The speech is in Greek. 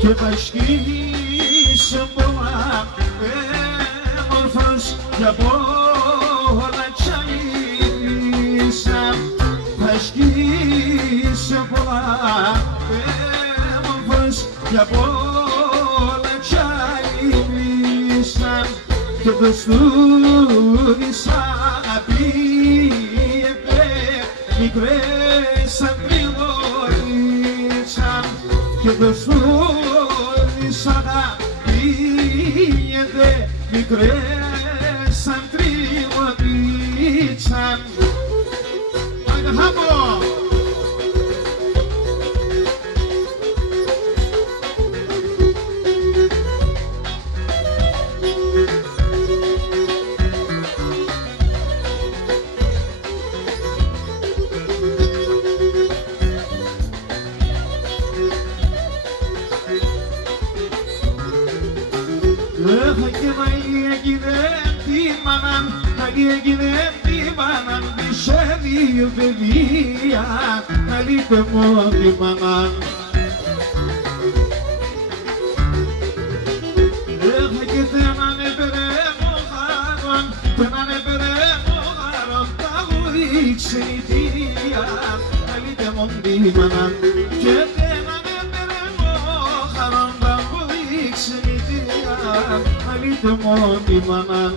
και θα σκίσω πολλά έμορφος κι απ' όλα τσαλίσα. Θα σκίσω πολλά έμορφος κι απ' όλα τσαλίσα και το στούρισα πήγεται μικρές σαν τριγωρίτσα και το στούρισα πήγεται μικρές σαν τριγωρίτσα. Άιντε χάμω! Και να έγινε τη μάναν, να έγινε τη μάναν σε δύο παιδεία, να λείπε μόνο τη μάναν. Και δεν έπαιρε μοχάρον, δεν έπαιρε μοχάρον, τα βουήξε η τυρία, να λείπε μόνο τη μάναν. Και δεν έπαιρε μοχάρον, τα βουήξε η τυρία, να λείπε μόνο τη μάναν.